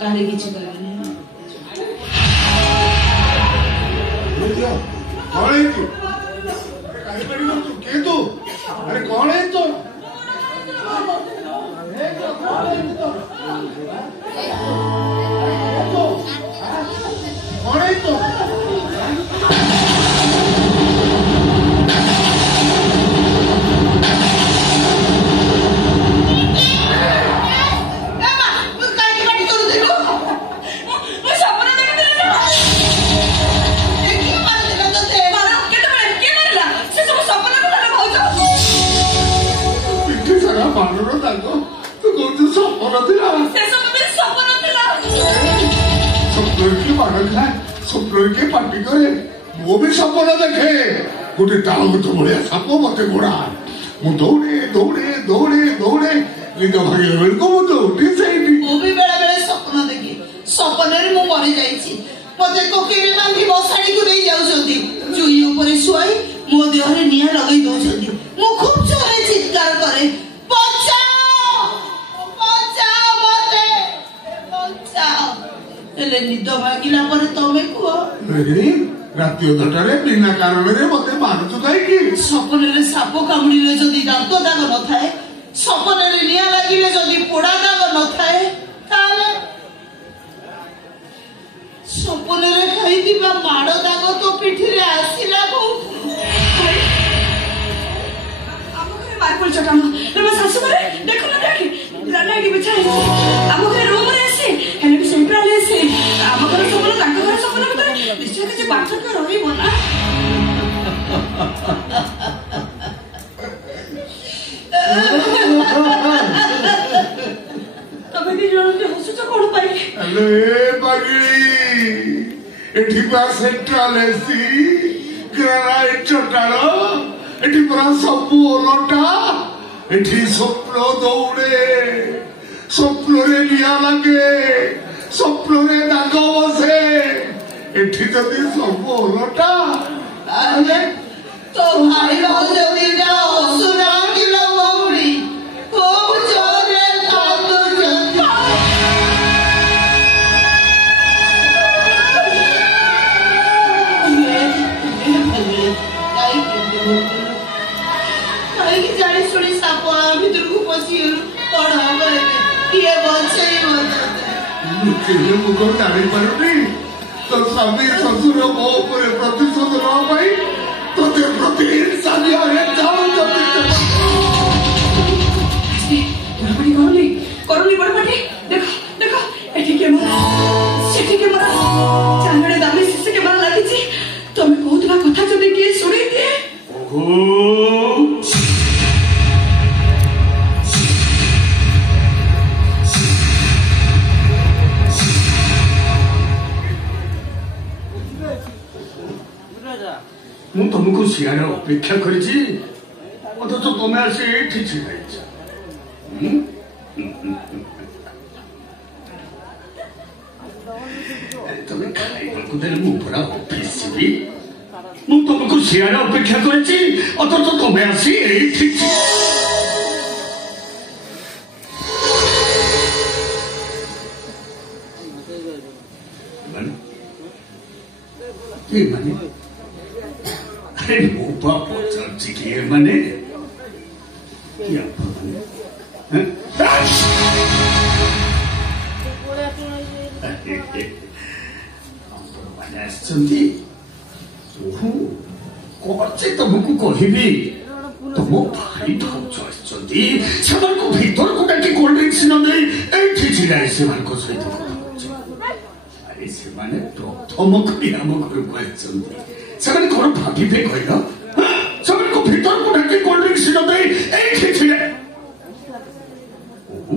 काहे किछि कहबे कौन है तू? अरे कहीं तू के तू? अरे कौन है तू? कौन है तू? स्वप्न पार्टी करे वो भी सपन देखे गोटे तालगछ भाया साप मत गोड़ा मु दौड़े दौड़े दौड़े दौड़े निद भागे बेलू मुझे उठी से मु भी बेले बेले स्वप्न देखे स्वप्न मु मरी जाइछि मते कोकेरे बांधी बसाड़ी को नहीं जाउछंती जुई ऊपर शुआई मो देह रे निया लगई दउछंती मु खूब जोरे चित्कार करे बचाओ बचाओ मते बचाओ एले निद भागिला पर तमे को अरे राति 10टारे बिना कारण रे मते मारछु काई की स्वप्न रे साप कामुड़ीले जदी दांत दाग न थाए स्वप्न रे निया लागिले जदी पोड़ा दाग न थाए ताले स्वप्न रे खाई दिबा माड़ दाग तो पिठी रे आसीला को आमो घरे मारपुल चटाम रे म सासु घरे देखो ना देखि लाना की बिछाई आमो घरे रूम रे आसी हेले भी सेंट्रल आसी आमो घरे स्वप्न तांको घरे स्वप्न भीतर निश्चय किछि पार्थक्य रहिबो ना तबे दी जण के हसुच कोन पाई अरे बागड़ी एठी बा सेंट्रल एसी ग्रेनाइट चटालो एठी पूरा सब ओलटा एठी स्वप्न दौड़े स्वप्न रे निया लागे स्वप्न रे दाग बसे एठी जदी सब ओलटा अरे तो भाई बहुत जल्दी जाओ सुना कि लंगोड़ी खूब जोरे तातो जल्दी ये जानी सुनी साप भीतर को पसी कौन हवे ये बचे ही मुझे मुको जानी पड़नी तो स्वामी ससुर मो ऊपर प्रतिशोध न पाई तो ते प्रति इंसानिया रे जाओ बड़पटी करली बड़पटी देखो देखो एठी के मरा सेठी के मरा चांगड़े दामी सिसे के मरा लागी छी तमे कहतबा कथा जदी के सुनी दिए ओहो ମୁଁ ତମକୁ ସିଆଡ଼େ ଅପେକ୍ଷା କରିଛି ଅଥଚ ତମେ ଆସି ଏଇଠି ଛିଡ଼ା ହେଇଛ ତମେ ଖାଇବାକୁ ଦେଲେ ମୁଁ ପୁରା ଅଫିସ ଯିବି ମୁଁ ତମକୁ ସିଆଡ଼େ ଅପେକ୍ଷା କରିଛି ଅଥଚ ତମେ ଆସି ଏଇଠି ମାନେ अरे वो बाप चर्ची की है मने क्या मने मने सुनती ओहो कोचे तुमको कहबी तुम भाई धौच आछंती सेमन को भीतर को डाकी कोल्ड ड्रिंक्स न दे एठी छिलाई सेमन को सहित अरे सेमाने प्रथम करी हम घर को आछंती सेमन कोन भाबिबे कहलो सेमन को भीतर को डाकी कोल्ड ड्रिंक्स न दे एठी छिलाई ओहो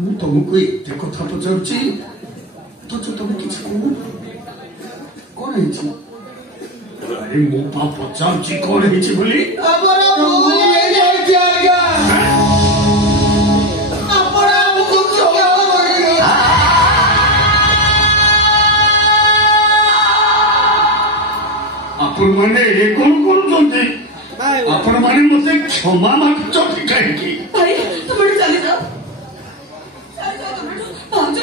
मु तुमको एते कथा पचारची तो जो तुम किछ कहू कोन है अरे मो बाप पचारची कोन है बोली हमरा भूल हे जाय जागा अपना मुख क्या बोली आपण माने कोन कोन जोंती आपण माने मते क्षमा मागतो की काय की भाई तुम चले जाओ तुम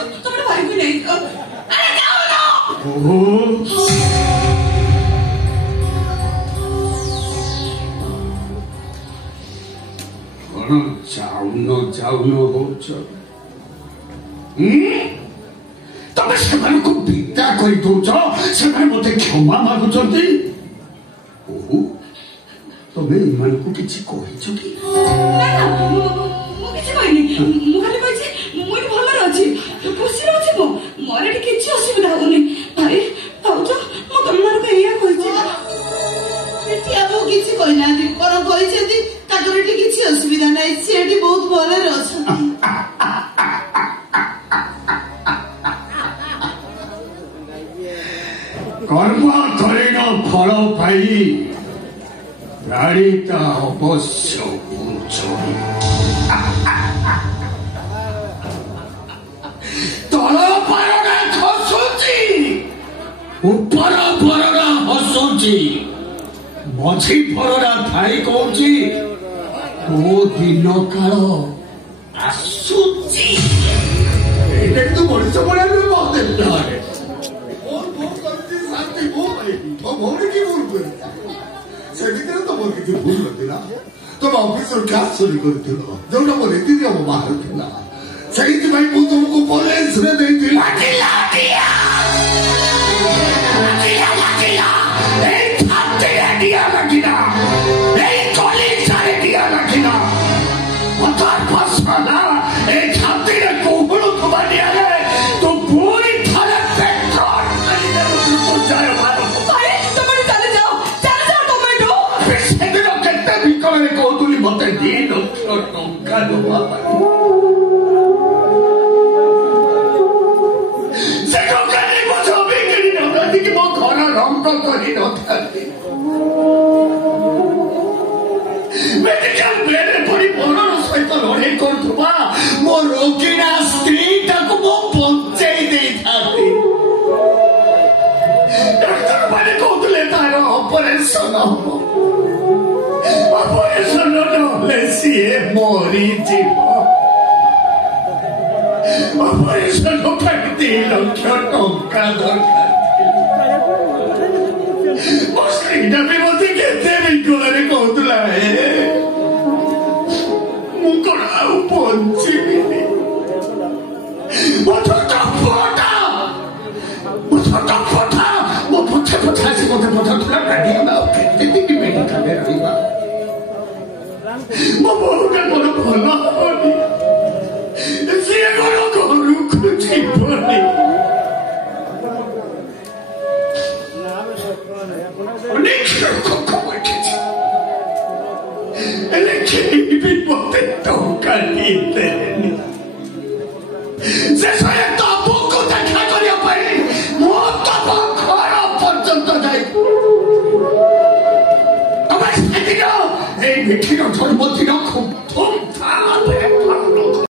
ଯାଉନ ହଉଛ ତମେ ସେମାନଙ୍କୁ ବିଦା କରିଦଉଛ ସେମାନେ ମତେ କ୍ଷମା ମାଗୁଛନ୍ତି ତମେ ଏମାନଙ୍କୁ କିଛି କହିଛ କି ମୁଁ କିଛି କହିନି ମୁଁ ଖାଲି କହିଛି ମୁଁ ଏଠି ଭଲରେ ଅଛି ଖୁସିରେ ଅଛି ମୋର ଏଠି କିଛି ଅସୁବିଧା ହଉନି ଭାଇ ଭାଉଜ ମୁଁ ତମମାନଙ୍କୁ ଏଇଆ କହିଛି ଏଠି ଆମକୁ କିଛି କହିନାହାନ୍ତି ବରଂ କହିଛନ୍ତି ତାଙ୍କର ଏଠି କିଛି ଅସୁବିଧା ନାହିଁ ସେ ଏଠି ବହୁତ ଭଲରେ ଅଛନ୍ତି କର୍ମ କରିନ ଫଳ ପାଇ ପ୍ରାଣୀତା ଅବଶ୍ୟ ତଳ ପରଟା ଖସୁଛି ଉପର ପରଟା ହସୁଛି ମଝି ପରଟା ଥାଇ କହୁଛି ମୋ ଦିନ କାଳ ଆସୁଛି ଏଇଟା କିନ୍ତୁ ମଣିଷ ଭଳିଆ ନୁହେଁ ମତେ ଶାନ୍ତି ମୋ ମୋ ଭଉଣୀ କି ଭୁଲ କରିଛି ସେ ଭିତରେ ତମର କିଛି ଭୁଲ ନଥିଲା ତମ ଅଫିସର କ୍ଲାସ ଚୋରି କରିଥିଲ ଯୋଉଟା ମୋ ନୀତି ନିୟମ ବାହାର ଥିଲା ସେଇଥିପାଇଁ ମୁଁ ତମକୁ ପୋଲିସରେ ଦେଇଥିଲି ମତେ 2 ଲକ୍ଷ ଟଙ୍କା ଦେବା ସେ ଟଙ୍କାରେ ମୋ ଜମି କିଣି ନଥାନ୍ତି କି ମୋ ଘର ରଙ୍ଗ କରି ନଥାନ୍ତି ମେଡିକାଲ ବେଡରେ ପଡି ମରଣ ସହିତ ଲଢେଇ କରୁଥିବା ମୋ ରୋଗୀଣା ସ୍ତ୍ରୀଟାକୁ ମୁଁ ବଞ୍ଚେଇ ଦେଇଥାନ୍ତି ଡାକ୍ତର ମାନେ କହୁଥିଲେ ତାର ଅପରେସନ ହବ ଅପରେସନ ନହେଲେ ସିଏ ମରିଯିବ ଅପରେସନ ପାଇଁ 2 ଲକ୍ଷ ଟଙ୍କା ଦରକାର ମୋ ସ୍ତ୍ରୀଟା ବି ମତେ କେତେ ବିକଳରେ କହୁଥିଲା ମୁଁ କଣ ଆଉ ବଞ୍ଚିବିନି ମୋ ଛୋଟ ପୁଅଟା ମୋ ପଛେ ପଛେ ଆସି ମତେ ପଚାରୁଥିଲା ଗାଡିଆନ ଆଉ କେତେ ଦିନ ମେଡିକାଲରେ ରହିବା ମୋ ବୋଉଟା ମୋର ଭଲ ହବନି ସିଏ ମୋର ଘରକୁ ଯିବନି ଅନେକ ଲୋକ ବସିଛି ହେଲେ କେହି ବି ମତେ ଟଙ୍କା ଦେଇଦେଲେନି